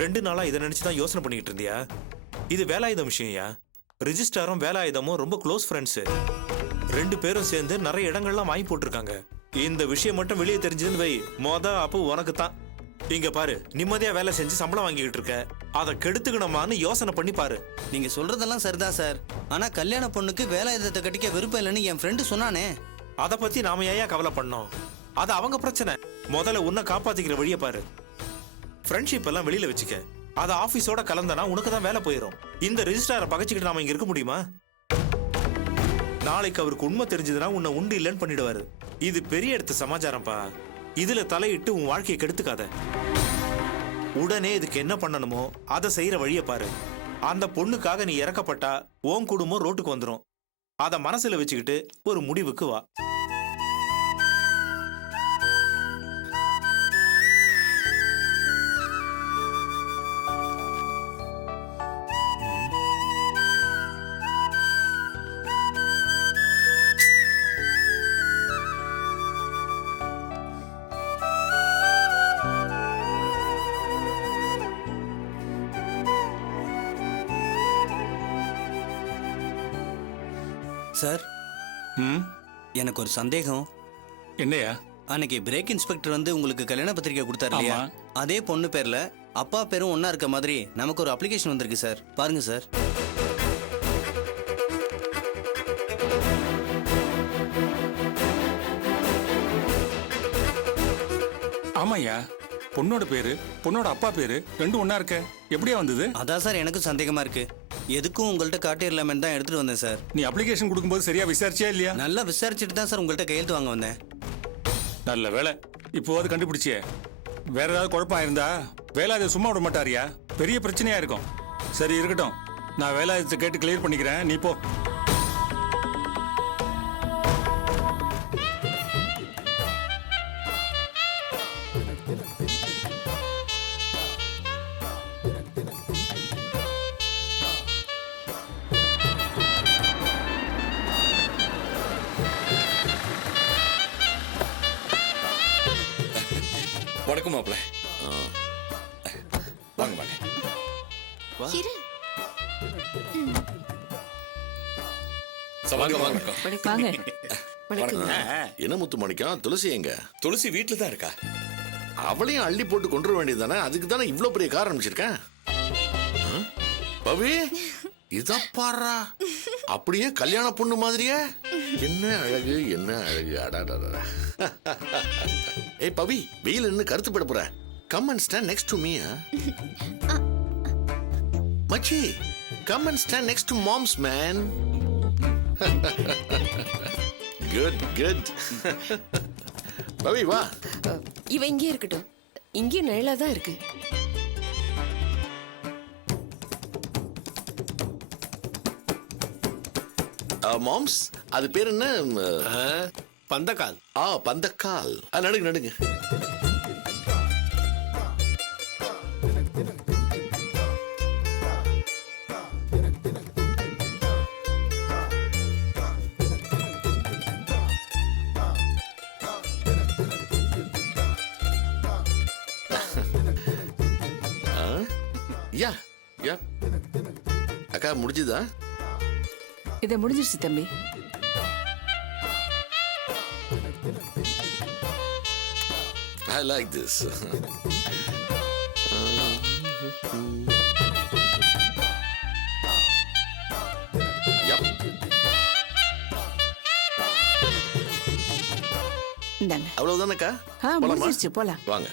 2 நாளா இதை நினைச்சுதான் யோசனை பண்ணிட்டு இருந்தியா? இது வேலாயுதம் விஷயம்யா. ரிஜிஸ்டாரும் வேலாயுதமும் ரொம்ப க்ளோஸ் ஃப்ரெண்ட்ஸ். 2 பேரும் சேர்ந்து நிறைய இடங்கள்லாம் வாங்கி போட்டிருக்காங்க. இந்த விஷயம் மட்டும் வெளியே தெரிஞ்சதுன்னு வை, அப்போ உனக்கு தான். இங்க பாரு, நிம்மதியா வேலை செஞ்சு சம்பளம் வாங்கிக்கிட்டு இருக்க, அதை கெடுத்துக்கணுமான்னு யோசனை பண்ணி பாரு. நீங்க சொல்றதெல்லாம் சரிதான் சார். ஆனா கல்யாண பொண்ணுக்கு வேலாயுதத்தை கட்டிக்க விருப்பம் இல்லைன்னு என் ஃப்ரெண்டு சொன்னானே. அதை பத்தி நாம ஏன் கவலை பண்ணோம்? அது அவங்க பிரச்சனை. முதல்ல உன்னை காப்பாத்திக்கிற வழியை பாரு. ஃப்ரெண்ட்ஷிப் எல்லாம் வெளியில வச்சுக்க. அது ஆபீஸோட கலந்தனா உனக்கு தான் வேலை போயிடும். இந்த ரெஜிஸ்டாரை பகைச்சிக்கிட்டு நாம இங்க இருக்க முடியுமா? நாளைக்கு அவருக்கு உண்மை தெரிஞ்சதுன்னா உன்னை உண்டு இல்லைன்னு பண்ணிடுவாரு. இது பெரிய இடத்து சமாச்சாரம்ப்பா. இதுல தலையிட்டு உன் வாழ்க்கையை கெடுத்துக்காத. உடனே இதுக்கு என்ன பண்ணணுமோ அதை செய்யற வழியை பாரு. அந்த பொண்ணுக்காக நீ இறக்கப்பட்டா உன் குடும்பம் ரோட்டுக்கு வந்துடும். அதை மனசுல வச்சுக்கிட்டு ஒரு முடிவுக்கு வா. சார், எனக்கு ஒரு சந்தேகம். என்னையா? அன்னைக்கு பிரேக் இன்ஸ்பெக்டர் வந்து உங்களுக்கு கல்யாண பத்திரிக்கை கொடுத்தாரு இல்லையா? அதே பொண்ணு பேர்ல அப்பா பேரும் ஒன்னா இருக்க மாதிரி நமக்கு ஒரு அப்ளிகேஷன் வந்திருக்கு சார். பாருங்க சார். ஆமாய்யா, பொண்ணோட பேரு பொண்ணோட அப்பா பேரு ரெண்டும் ஒன்னா இருக்க, எப்படியா வந்தது? அதான் சார் எனக்கும் சந்தேகமா இருக்கு. எதுக்கும் உங்கள்கிட்ட காட்டிடலாமேன்னு தான் எடுத்துட்டு வந்தேன் சார். நீ அப்ளிகேஷன் கொடுக்கும்போது சரியா விசாரிச்சியா இல்லையா? நல்லா விசாரிச்சுட்டு தான் சார் உங்கள்கிட்ட கையெழுத்து வாங்க வந்தேன். நல்ல வேலை, இப்போவாது கண்டுபிடிச்சியே. வேற ஏதாவது குழப்பம் இருந்தா வேலாயுதம் சும்மா விட மாட்டாரியா? பெரிய பிரச்சனையா இருக்கும். சரி இருக்கட்டும், நான் வேலாயுதத்தை கேட்டு கிளியர் பண்ணிக்கிறேன், நீ போ. வணக்கம் மாப்பிள்ள. வாங்க வாங்க. என்ன முத்து மாணிக்கம், துளசி எங்க? துளசி வீட்டுல தான் இருக்கா. அவளையும் அள்ளி போட்டு கொண்டு வர வேண்டியது தானே? அதுக்கு தானே இவ்வளவு பெரிய கார் அனுப்பிச்சிருக்கேன். பவி, இதான் பாரா, அப்படியே கல்யாண பொண்ணு மாதிரியே. என்ன அழகு, என்ன அழகு. அடாடா. ஏய் பவி, வெயில் நின்னு கருத்து போட போற. Come and stand next to me. மச்சி, come and stand next to மாம்ஸ் மேன். Good good. பவி வா. இவ இங்கே இருக்கட்டும், இங்கே நிழலா தான் இருக்கு. மாம்ஸ், அது பேர் என்ன? பந்தக்கால். பந்தக்கால். நடுங்க நடுங்க. யா யா அக்கா, முடிஞ்சுதா? இத முடிஞ்சிருச்சு தம்பி. I like this. Yep. இந்தாங்க. அவ்வளவுதானக்கா? முடிஞ்சிருச்சு, போலாம். வாங்க.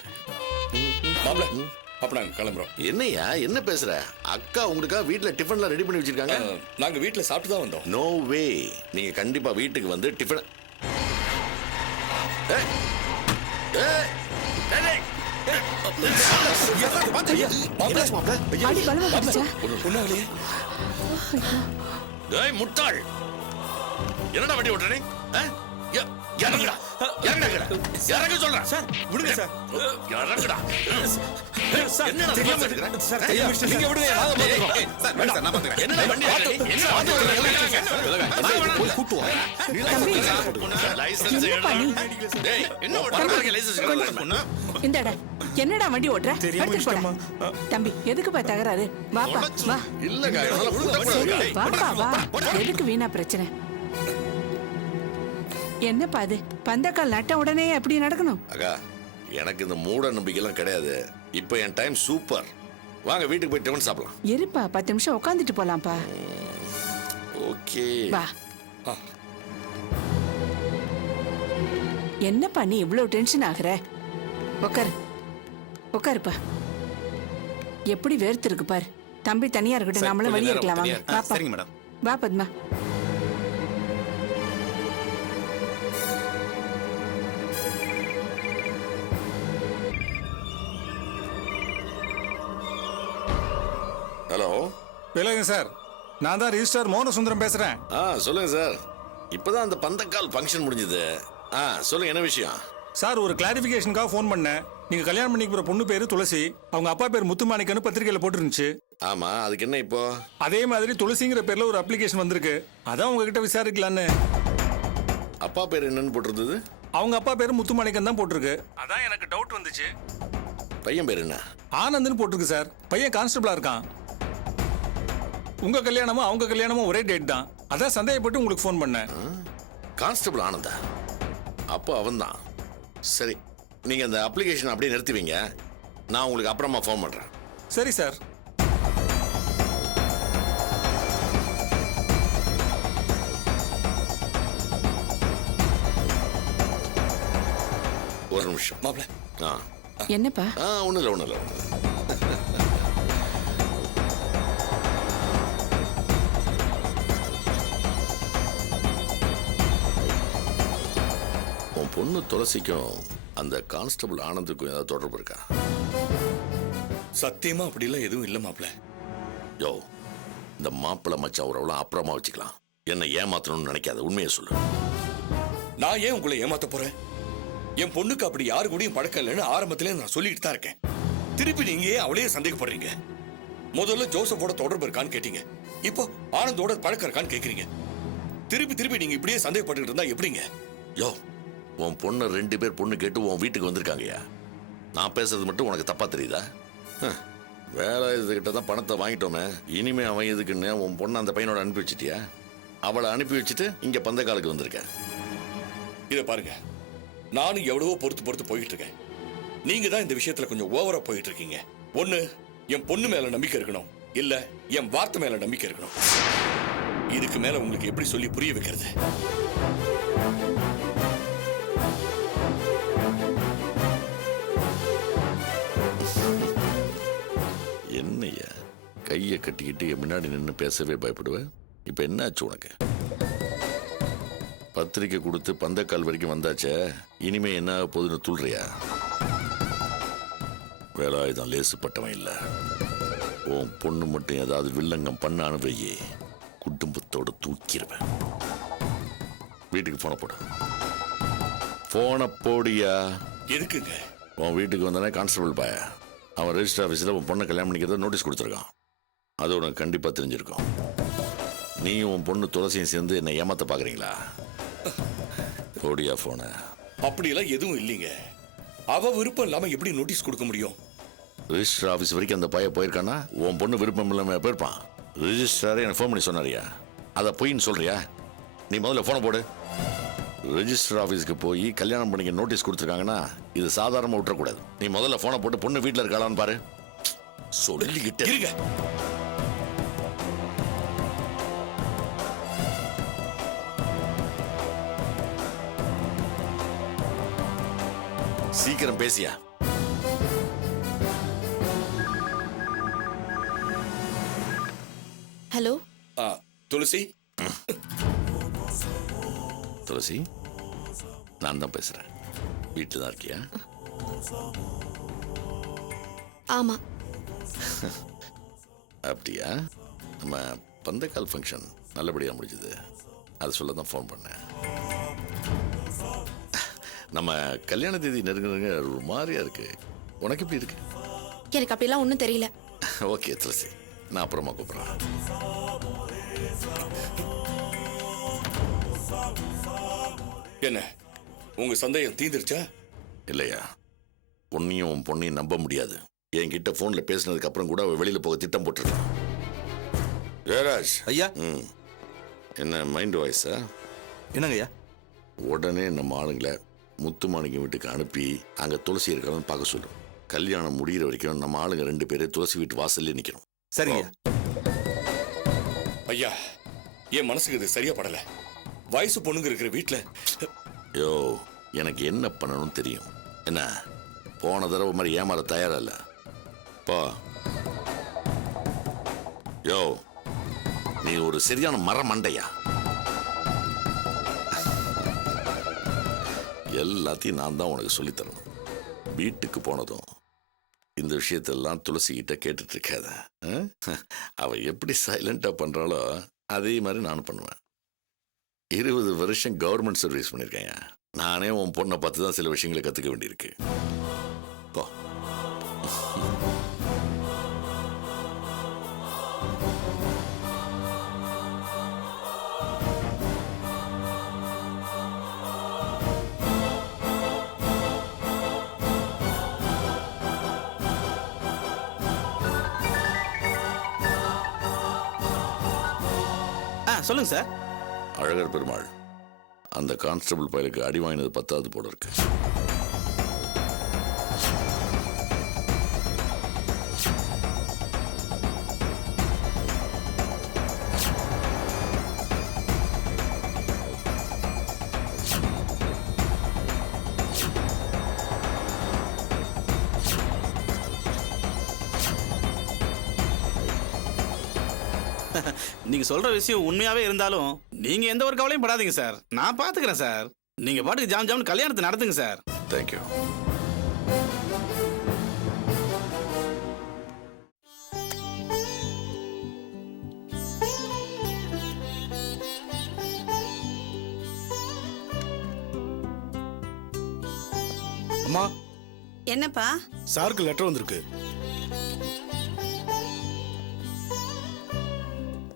மாப்பிள்ள, அப்ப நாங்க கிளம்புறோம். என்னையா என்ன பேசுற? அக்கா உங்களுக்கா வீட்டுல டிஃபன்லாம் ரெடி பண்ணி வச்சிருக்காங்க. நாங்க வீட்டுல சாப்பிட்டு தான் வந்தோம். நோ வே, நீங்க கண்டிப்பா வீட்டுக்கு வந்து டிஃபன். முட்டாள், என்னடா வண்டி ஓட்டுறேன்? இறங்குடா, இறங்குடா, இறங்க சொல்றேன். சார் விடுங்க சார். இறங்குடா. என்னடா தெரியாம இருக்கற? சார் நீங்க விடுங்க, நாங்க பாத்துறோம். சார் வேண்டாம் சார், நான் பாத்துக்கிறேன். என்னடா வண்டி ஓட்டுறீங்க? என்ன வண்டி ஓட்டுறீங்க? போய் கூட்டு வா. லைசென்ஸ் எடுடா. டேய், என்ன ஓட்டுறீங்க? லைசென்ஸ் எடுடா. இந்தாடா. என்னடா வண்டி ஓட்டுற தெரியாம எடுத்துட்டு போடா. இஷ்டமா. தம்பி எதுக்குப்பா தகராறு வாப்பா வா இல்லக்கா என்னால சரி விடக்கூடாதுக்கா. வாப்பா வா எதுக்கு வீணா பிரச்சனை என்னப்பா அது பந்தக்கால் நட்ட உடனே எப்படி நடக்கணும் அக்கா எனக்கு இந்த மூட நம்பிக்கைலாம் கிடையாது இப்போ என் டைம் சூப்பர் வாங்க வீட்டுக்கு போய் டிஃபன் சாப்பிடலாம் இருப்பா 10 நிமிஷம் உட்காந்துட்டு போலாம்ப்பா ஓகே வா என்னப்பா நீ இவ்வளவு டென்ஷன் ஆகுற உட்காரு உட்காருப்பா எப்படி வேர்த்து இருக்கு பாரு தம்பி தனியா இருக்கட்டும் நம்மளும் வெளியே இருக்கலாம் வாங்க வாப்பா சரிங்க மேடம் வா பத்மா ஹலோ வேலாயுதம் சார் நான் தான் ரிஜிஸ்டார் மோகன சுந்தரம் பேசுறேன். சொல்லுங்க சார் இப்பதான் அந்த பந்தக்கால் ஃபங்க்ஷன் முடிஞ்சது சொல்லுங்க என்ன விஷயம் சார் ஒரு கிளாரிஃபிகேஷனுக்காக ஃபோன் பண்ணேன். நீங்க கல்யாணம் பண்ணிக்க போற பொண்ணு பேரு துளசி, அவங்க அப்பா பேர் முத்துமாணிக்கன்னு பத்திரிகையில போட்டுருந்துச்சு. ஆமா அதுக்கு என்ன இப்போ அதே மாதிரி துளசிங்கிற பேர்ல ஒரு அப்ளிகேஷன் வந்திருக்கு. அதான் உங்ககிட்ட விசாரிக்கலான்னு. அப்பா பேர் என்னன்னு போட்டிருந்தது அவங்க அப்பா பேரு முத்துமாணிக்கன் தான் போட்டிருக்கு. அதான் எனக்கு டவுட் வந்துச்சு. பையன் பேர் என்ன ஆனந்த்னு போட்டிருக்கு சார். பையன் கான்ஸ்டபிளா இருக்கான். உங்க கல்யாணமும் அவங்க கல்யாணமும் ஒரே டேட் தான். அதான் சந்தேகப்பட்டு உங்களுக்கு ஃபோன் பண்ணேன். கான்ஸ்டபிள் ஆனந்தா அப்போ அவன்தான் சரி நீங்க அந்த அப்ளிகேஷன் அப்படியே நிறுத்துவீங்க நான் உங்களுக்கு அப்புறமா ஃபோன் பண்றேன் சரி சார். ஒரு நிமிஷம் மாப்ள என்னப்பா ஒன்றும் இல்லை ஒன்றும் இல்லை உன் பொண்ணு துளசிக்கும் அந்த கான்ஸ்டபிள் ஆனந்துக்கும் ஏதாவது தொடர்பு இருக்கா சத்தியமா அப்படிலாம் எதுவும் இல்ல மாப்ள. யோ இந்த மாப்பிள்ளை மச்சான் உறவுலாம் அப்புறமா வச்சுக்கலாம் என்ன ஏமாத்தணும்னு நினைக்காத உண்மையை சொல்லு நான் ஏன் உங்களை ஏமாத்த போறேன்? என் பொண்ணுக்கு அப்படி யாரு கூடயும் பழக்கம் இல்லைன்னு ஆரம்பத்திலே நான் சொல்லிட்டு தான் இருக்கேன். திருப்பி நீங்க ஏன் அவளையே சந்தேகப்படுறீங்க? முதல்ல ஜோசப்போட தொடர்பு இருக்கான்னு கேட்டீங்க, இப்போ ஆனந்தோட பழக்கம் இருக்கான்னு கேக்குறீங்க. திருப்பி திருப்பி நீங்க இப்படியே சந்தேகப்பட்டு இருந்தா எப்படிங்க? யோ உன் பொண்ணு 2 பேர் பொண்ணு கேட்டு உன் வீட்டுக்கு வந்திருக்காங்கய்யா நான் பேசுறது மட்டும் உனக்கு தப்பா தெரியுதா வேலை இதுகிட்ட தான் பணத்தை வாங்கிட்டோமே இனிமே அவன் எதுக்குன்னு உன் பொண்ணை அந்த பையனோட அனுப்பி வச்சிட்டியா அவளை அனுப்பி வச்சுட்டு இங்க பந்தக்காலுக்கு வந்திருக்கேன் இதை பாருங்க நானும் எவ்வளவோ பொறுத்து போயிட்டு இருக்கேன். நீங்க தான் இந்த விஷயத்துல கொஞ்சம் ஓவரா போயிட்டு இருக்கீங்க. ஒண்ணு என் பொண்ணு மேல நம்பிக்கை இருக்கணும், இல்ல என் வார்த்தை மேல நம்பிக்கை இருக்கணும். இதுக்கு மேல உங்களுக்கு எப்படி சொல்லி புரிய வைக்கிறது? என்னையா கையை கட்டிக்கிட்டு என் முன்னாடி நின்று பேசவே பயப்படுவேன் இப்ப என்னாச்சு உனக்கு பத்திரிக்கை கொடுத்து பந்தக்கால் வரைக்கும் வந்தாச்சே இனிமே என்ன போதுன்னு துள்றியா வேலாயுதம் லேசுப்பட்டவன் இல்ல உன் பொண்ணு மட்டும் ஏதாவது வில்லங்கம் பண்ணானு வையே குடும்பத்தோட தூக்கிடுவேன் வீட்டுக்கு போன போடியா எதுக்குங்க? உன் வீட்டுக்கு வந்தானே கான்ஸ்டபிள் பாய அவன் ரெஜிஸ்டர் ஆஃபீஸில் உன் பொண்ணை கல்யாணம் பண்ணிக்கிறத நோட்டீஸ் கொடுத்துருக்கான் அது உனக்கு கண்டிப்பாக தெரிஞ்சிருக்கும் நீயும் உன் பொண்ணு துளசியும் சேர்ந்து என்னை ஏமாத்த பார்க்குறீங்களா போடியா போன அப்படியெல்லாம் எதுவும் இல்லைங்க. அவ விருப்பம் இல்லாம எப்படி நோட்டீஸ் கொடுக்க முடியும்? ரிஜிஸ்டர் ஆஃபீஸ் வரைக்கும் அந்த பையன் போயிருக்கானா உன் பொண்ணு விருப்பம் இல்லாமல் போயிருப்பான் ரிஜிஸ்டரே எனக்கு ஃபோன் பண்ணி சொன்னாரியா அதை பொய்ன்னு சொல்றியா நீ முதல்ல ஃபோனை போடு ரெஜிஸ்டர் ஆஃபீஸ்க்கு போய் கல்யாணம் பண்ணிக்க நோட்டீஸ் கொடுத்துருக்காங்கன்னா இது சாதாரணமாக விட்டுறக்கூடாது நீ முதல்ல ஃபோனை போட்டு பொண்ணு வீட்டில் இருக்காளான்னு பாரு சொல்லிக்கிட்டே இருங்க. சீக்கிரம் பேசியா ஹலோ துளசி துளசி நான் தான் பேசுறேன் வீட்டில் தான் இருக்கியா ஆமா அப்படியா நம்ம பந்தக்கால் ஃபங்க்ஷன் நல்லபடியாக முடிஞ்சது அது சொல்ல தான் ஃபோன் பண்ணேன் நம்ம கல்யாண தேதி நெருங்குறங்க ஒரு மாதிரியா இருக்கு உனக்கு எப்படி இருக்கு எனக்கு அப்படிலாம் ஒன்றும் தெரியல ஓகே துளசி நான் அப்புறமா கூப்பிட்றேன் என்ன உங்க சந்தேகம் தீந்துருச்சா? இல்லையா பொண்ணையும் உன் பொண்ணையும் நம்ப முடியாது. என்கிட்ட ஃபோன்ல பேசினதுக்கு அப்புறம் கூட அவ வெளியில போக திட்டம் போட்டிருக்கான். ஜெயராஜ் ஐயா. என்ன மைண்ட் வாய்ஸா? என்னங்க ஐயா? உடனே நம்ம ஆளுங்களை முத்துமாணிக்கம் வீட்டுக்கு அனுப்பி அங்க துளசி இருக்கிறவன் பார்க்க சொல்லும். கல்யாணம் முடிகிற வரைக்கும் நம்ம ஆளுங்க 2 பேரும் துளசி வீட்டு வாசல்ல நிக்கணும். சரிங்க. ஐயா, என் மனசுக்கு இது சரியா படல. வயசு பொண்ணுங்க இருக்கிற வீட்டுல யோ, எனக்கு என்ன பண்ணணும்னு தெரியும். என்ன போன தடவை மாதிரி ஏமாற தயாரா இல்ல. பா யோ, நீ ஒரு சரியான மரமண்டையா. எல்லாத்தையும் நான் தான் உனக்கு சொல்லித் தரணும். வீட்டுக்கு போனதும் இந்த விஷயத்தெல்லாம் துளசி கிட்ட கேட்டுட்டு இருக்காத. அவ எப்படி சைலண்டா பண்றாளோ அதே மாதிரி நானும் பண்ணுவேன். 20 வருஷம் கவர்மெண்ட் சர்வீஸ் பண்ணியிருக்கேன். நானே உன் பொண்ணை பார்த்து தான் சில விஷயங்களை கத்துக்க வேண்டியிருக்கு. போ. சொல்லுங்க சார். அழகர் பெருமாள், அந்த கான்ஸ்டபிள் பயலுக்கு அடி வாங்கினது 10வது போல இருக்கு. நீங்க சொல்ற விஷயம் உண்மையாவே இருந்தாலும் நீங்க எந்த ஒரு கவலையும் படாதீங்க சார். நான் பாத்துக்கிறேன் சார். நீங்க பாட்டுக்கு ஜாம் ஜாம் கல்யாணத்தை நடத்துங்க சார். தேங்க்யூ. அம்மா, என்னப்பா? சாருக்கு லெட்டர் வந்திருக்கு.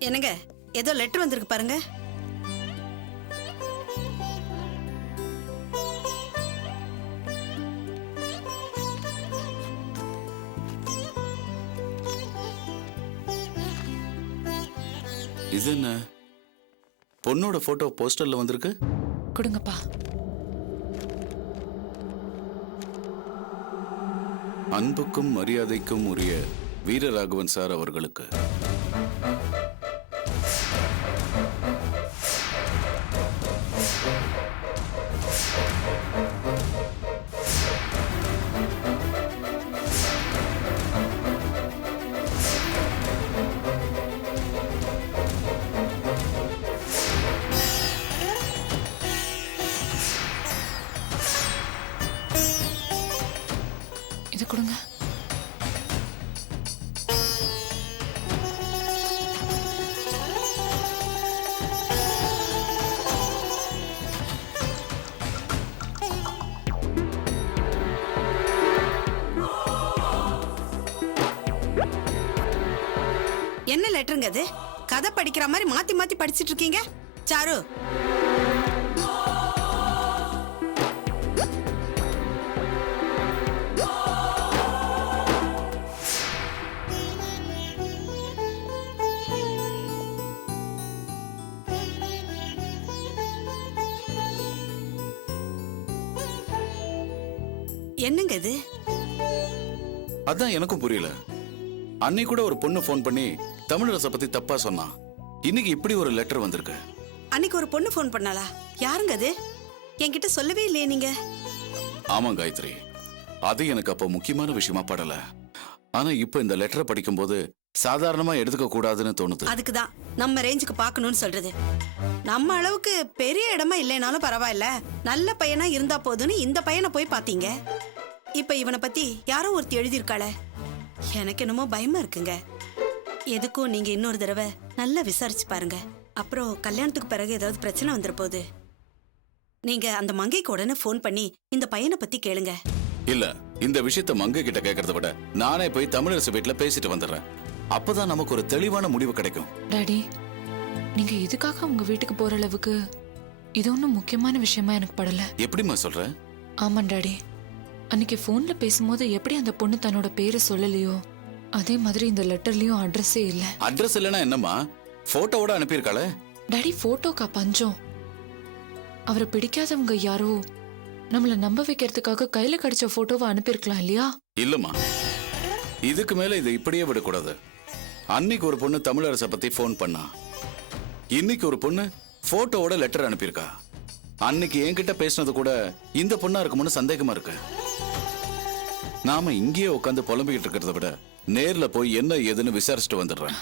என்னங்க, ஏதோ லெட்டர் வந்திருக்கு பாருங்க. இது என்ன? பொண்ணோட போட்டோ போஸ்டர்ல வந்திருக்கு. கொடுங்கப்பா. அன்புக்கும் மரியாதைக்கும் உரிய வீரராகவன் சார் அவர்களுக்கு. இது கொடுங்க. என்ன லெட்டருங்க அது? கதை படிக்கிற மாதிரி மாத்தி மாத்தி படிச்சிட்டு இருக்கீங்க. சாரு, என்னங்க இது? அதான் எனக்கும் புரியல. அன்னை கூட ஒரு பொண்ணு ஃபோன் பண்ணி தமிழரச பத்தி தப்பா சொன்னா. இன்னைக்கு இப்படி ஒரு லெட்டர் வந்திருக்கு. அன்னைக்கு ஒரு பொண்ணு ஃபோன் பண்ணாளா? யாருங்க அது? என்கிட்ட சொல்லவே இல்லையே நீங்க. ஆமா காயத்ரி, அது எனக்கு அப்ப முக்கியமான விஷயமா படல. ஆனா இப்ப இந்த லெட்டரை படிக்கும்போது சாதாரணமா எடுத்துக்க கூடாதுன்னு தோணுது. அதுக்குதான் நம்ம ரேஞ்சுக்கு பார்க்கணும்னு சொல்றது. நம்ம அளவுக்கு பெரிய இடமா இல்லைனாலும் பரவாயில்ல, நல்ல பையனா இருந்தா போதும்னு இந்த பையனை போய் பாத்தீங்க. இப்ப இவனை பத்தி யாரோ ஒருத்தி எழுதியிருக்காளே, எனக்கு என்னமோ பயமா இருக்குங்க. எதுக்கும் நீங்க இன்னொரு தடவை நல்லா விசாரிச்சு பாருங்க. அப்புறம் கல்யாணத்துக்கு பிறகு ஏதாவது பிரச்சனை வந்துட போகுது. நீங்க அந்த மங்கைக்கு உடனே ஃபோன் பண்ணி இந்த பையனை பத்தி கேளுங்க. இல்ல, இந்த விஷயத்த மங்க கிட்ட கேட்கறத விட நானே போய் தமிழரசு வீட்டுல பேசிட்டு வந்துடுறேன். அப்பதான் நமக்கு ஒரு தெளிவான முடிவு கிடைக்கும். டாடி, நீங்க இதுக்காக உங்க வீட்டுக்கு போற அளவுக்கு இது ஒன்றும் முக்கியமான விஷயமா எனக்கு படல. எப்படிம்மா சொல்ற? ஆமா டாடி, அன்னைக்கு போன்ல பேசும்போது எப்படி அந்த பொண்ணு தன்னோட பேரை சொல்லலையோ அதே மாதிரி இந்த லெட்டர்லயும் அட்ரஸே இல்ல. அட்ரஸ் இல்லைன்னா என்னம்மா, போட்டோவோட அனுப்பியிருக்காளே. டாடி போட்டோக்கா பஞ்சம். அவரை பிடிக்காதவங்க யாரோ நம்மள நம்ப வைக்கிறதுக்காக கையில கிடைச்ச போட்டோவை அனுப்பியிருக்கலாம் இல்லையா? இல்லம்மா, இதுக்கு மேல இதை இப்படியே விடக்கூடாது. அன்னைக்கு ஒரு பொண்ணு தமிழரசை பத்தி ஃபோன் பண்ணா, இன்னைக்கு ஒரு பொண்ணு போட்டோவோட லெட்டர் அனுப்பியிருக்கா. அன்னைக்கு என்கிட்ட பேசினது கூட இந்த பொண்ணா இருக்கும்னு சந்தேகமா இருக்கு. நாம இங்கேயே உட்காந்து புலம்பிக்கிட்டு இருக்கிறத விட நேர்ல போய் என்ன ஏதுன்னு விசாரிச்சுட்டு வந்துடுறேன்.